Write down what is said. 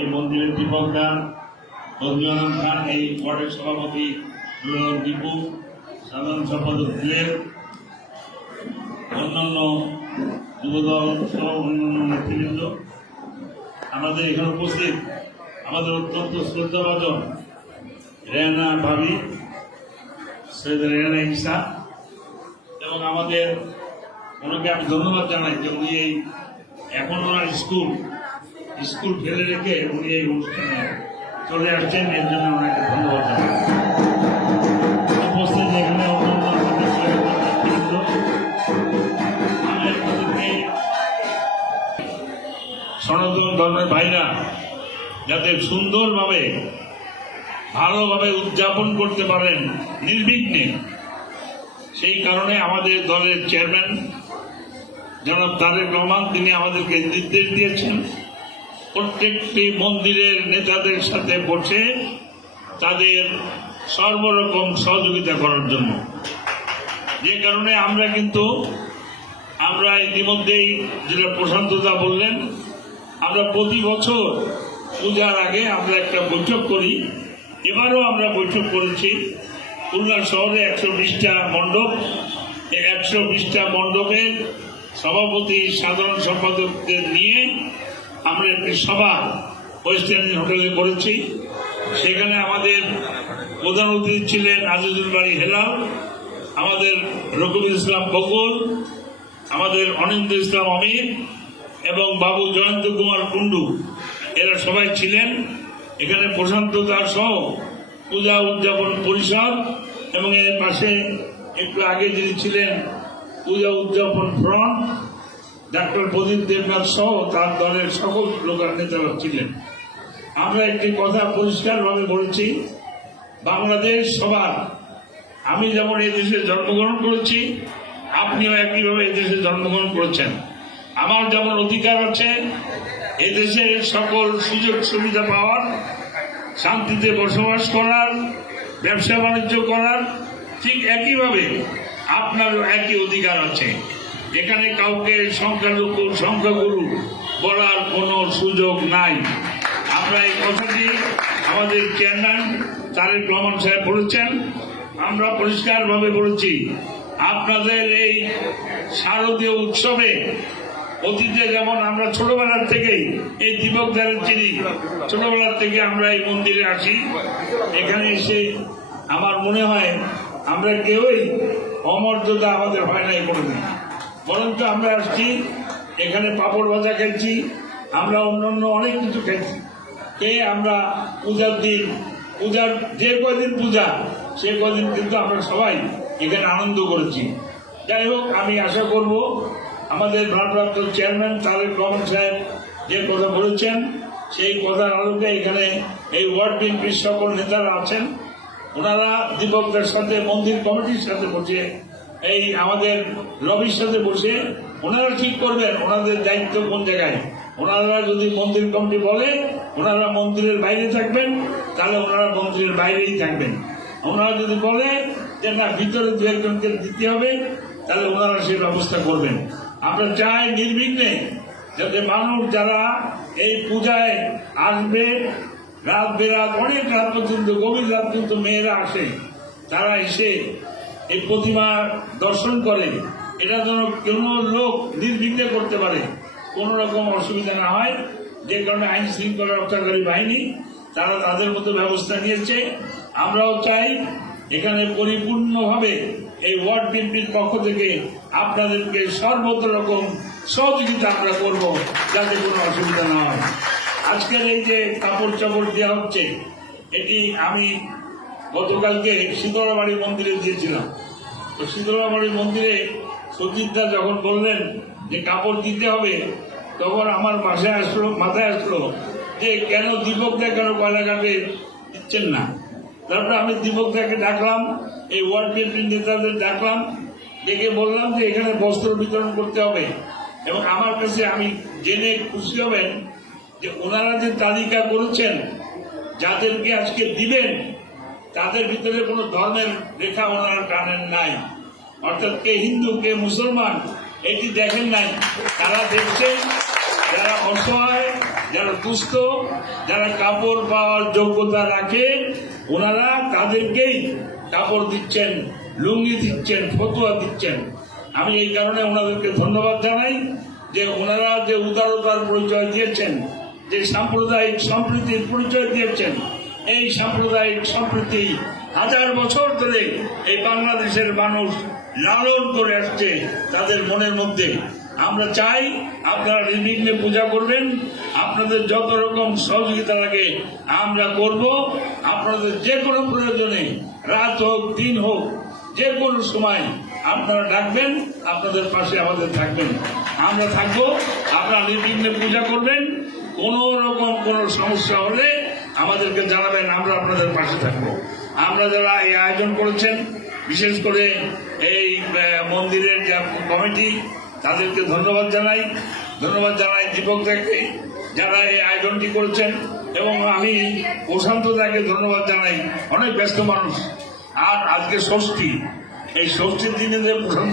এই মন্দিরের দীপকদান, বদিউল খান, এই ওয়ার্ডের সভাপতি দীপু, সাধারণ সম্পাদক দিলেন, অন্যান্য যুবদল সহ অন্যান্য নেতৃবৃন্দ, আমাদের এখানে উপস্থিত আমাদের অত্যন্ত শ্রদ্ধাভাজন রেহানা ভাবি, সৈয়দ রেহানা ইসা, এবং আমাদের ওনাকে আমি ধন্যবাদ জানাই যে উনি এই এখন ওনার স্কুল ফেলে রেখে উনি এই অনুষ্ঠানে চলে আসছেন, এর জন্য ওনাকে ধন্যবাদ জানাই। উপস্থিত এখানে সনাতন ধর্মের ভাইরা যাতে সুন্দরভাবে ভালোভাবে উদযাপন করতে পারেন নির্বিঘ্নে, সেই কারণে আমাদের দলের চেয়ারম্যান জনাব তারেক রহমান তিনি আমাদেরকে নির্দেশ দিয়েছেন প্রত্যেকটি মন্দিরের নেতাদের সাথে বসে তাদের সর্বরকম সহযোগিতা করার জন্য। যে কারণে আমরা ইতিমধ্যেই যেটা প্রশান্তদা বললেন, আমরা প্রতি বছর পূজার আগে আমরা একটা বৈঠক করি। এবারও আমরা বৈঠক করেছি খুলনা শহরে 120টা মণ্ডপ, এই 120টা মণ্ডপের সভাপতি সাধারণ সম্পাদকদের নিয়ে আমরা একটি সভা ওয়েস্ট ইন্ডিয়ান হোটেলে করেছি। সেখানে আমাদের প্রধান অতিথি ছিলেন আজিজুল বাড়ি হেলাল, আমাদের রকিবুল ইসলাম বকুল, আমাদের অনিন্দ ইসলাম অমির এবং বাবু জয়ন্ত কুমার কুন্ডু, এরা সবাই ছিলেন। এখানে প্রশান্ত দাস সহ পূজা উদযাপন পরিষদ এবং এর পাশে একটু আগে যিনি ছিলেন পূজা উদযাপন ফ্রন্ট ডাক্তার প্রদীপ দেবনাথ সহ তার দলের সকল লোকাল নেতারা ছিলেন। আমরা একটি কথা পরিষ্কারভাবে বলেছি, বাংলাদেশ সবার। আমি যেমন এই দেশে জন্মগ্রহণ করেছি, আপনিও একইভাবে এই দেশে জন্মগ্রহণ করেছেন। আমার যেমন অধিকার আছে এদেশে সকল সুযোগ সুবিধা পাওয়ার, শান্তিতে বসবাস করার, ব্যবসা বাণিজ্য করার, ঠিক একইভাবে আপনারও একই অধিকার আছে। এখানে কাউকে সংখ্যালঘু সংখ্যাগুরু বলার কোনো সুযোগ নাই। আমরা এই কথাটি আমাদের চেয়ারম্যান তারেক রহমান সাহেব বলেছেন, আমরা পরিষ্কারভাবে বলেছি আপনাদের এই শারদীয় উৎসবে অতীতে যেমন আমরা ছোটবেলার থেকেই এই দীপকদারের চিনি, ছোটবেলার থেকে আমরা এই মন্দিরে আসি। এখানে এসে আমার মনে হয় আমরা কেউই অমর্যাদা আমাদের হয় নাই কোনোদিন, বরঞ্চ আমরা আসছি এখানে পাপড় ভাজা খেয়েছি, আমরা অন্যান্য অনেক কিছু খেয়েছি, খেয়ে আমরা পূজার দিন, পূজার যে কয়দিন পূজা সে কয়দিন কিন্তু আমরা সবাই এখানে আনন্দ করেছি। যাই হোক, আমি আশা করব আমাদের ভারপ্রাপ্ত চেয়ারম্যান তারেক রহমান সাহেব যে কথা বলেছেন সেই কথার আলোকে এখানে এই ওয়ার্ড বিএনপির সকল নেতারা আছেন, ওনারা দীপকদের সাথে মন্দির কমিটির সাথে বসে, এই আমাদের লবির সাথে বসে ওনারা ঠিক করবেন ওনাদের দায়িত্ব কোন জায়গায়। ওনারা যদি মন্দির কমিটি বলে ওনারা মন্দিরের বাইরে থাকবেন, তাহলে ওনারা মন্দিরের বাইরেই থাকবেন। ওনারা যদি বলে যে না ভিতরে দু একজনকে দিতে হবে, তাহলে ওনারা সেই ব্যবস্থা করবেন। আমরা চাই নির্বিঘ্নে যাতে মানুষ যারা এই পূজায় আসবে, রাত বেরাত অনেক রাত পর্যন্ত, গভীর রাত পর্যন্ত মেয়েরা আসে, তারা এসে এই প্রতিমা দর্শন করে, এটা যেন কোনো লোক নির্বিঘ্নে করতে পারে, কোনো রকম অসুবিধা না হয়। যে কারণে আইন শৃঙ্খলা রক্ষাকারী বাহিনী তারা তাদের মতো ব্যবস্থা নিয়েছে। আমরাও চাই এখানে পরিপূর্ণভাবে এই ওয়ার্ড বিএনপির পক্ষ থেকে আপনাদেরকে সর্বত্র রকম সহযোগিতা আমরা করব, যাতে কোনো অসুবিধা না হয়। আজকের এই যে কাপড় চাপড় দেওয়া হচ্ছে, এটি আমি গতকালকে শীতলাবাড়ি মন্দিরে দিয়েছিলাম। তো শীতলাবাড়ি মন্দিরে সচিবদা যখন বললেন যে কাপড় দিতে হবে, তখন আমার মাথায় আসলো যে কেন দীপকদা কেন কয়লাঘাটে দিচ্ছেন না। তারপরে আমি দীপকদাকে ডাকলাম, এই ওয়ার্ড বিএনপির নেতাদের ডাকলাম, ডেকে বললাম যে এখানে বস্ত্র বিতরণ করতে হবে। এবং আমার কাছে আমি জেনে খুশি হবেন যে ওনারা যে তালিকা করেছেন যাদেরকে আজকে দিবেন, তাদের ভিতরে কোনো ধর্মের রেখা ওনারা টানেন নাই, অর্থাৎ কে হিন্দু কে মুসলমান এটি দেখেন নাই। তারা দেখছেন যারা অসহায়, যারা দুস্থ, যারা কাপড় পাওয়ার যোগ্যতা রাখে, ওনারা তাদেরকেই কাপড় দিচ্ছেন, লুঙ্গি দিচ্ছেন, ফতুয়া দিচ্ছেন। আমি এই কারণে ওনাদেরকে ধন্যবাদ জানাই যে ওনারা যে উদারতার পরিচয় দিয়েছেন, যে সাম্প্রদায়িক সম্প্রীতির পরিচয় দিয়েছেন, এই সাম্প্রদায়িক সম্প্রীতি হাজার বছর ধরে এই বাংলাদেশের মানুষ লালন করে আসছে তাদের মনের মধ্যে। আমরা চাই আপনারা নির্বিঘ্নে পূজা করবেন, আপনাদের যত রকম সহযোগিতা লাগে আমরা করব। আপনাদের যে কোনো প্রয়োজনে, রাত হোক দিন হোক, যে কোনো সময় আপনারা ডাকবেন, আপনাদের পাশে আমাদের থাকবেন, আমরা থাকবো। আপনারা নির্বিঘ্নে পূজা করবেন, কোনো রকম কোনো সমস্যা হলে আমাদেরকে জানাবেন, আমরা আপনাদের পাশে থাকবো। আমরা যারা এই আয়োজন করেছেন, বিশেষ করে এই মন্দিরের যে কমিটি, তাদেরকে ধন্যবাদ জানাই দীপক দাকে যারা এই আয়োজনটি করেছেন, এবং আমি প্রশান্ত দাকে ধন্যবাদ জানাই, অনেক ব্যস্ত মানুষ। আর আজকে ষষ্ঠী, এই ষষ্ঠীর দিনে যে প্রশান্ত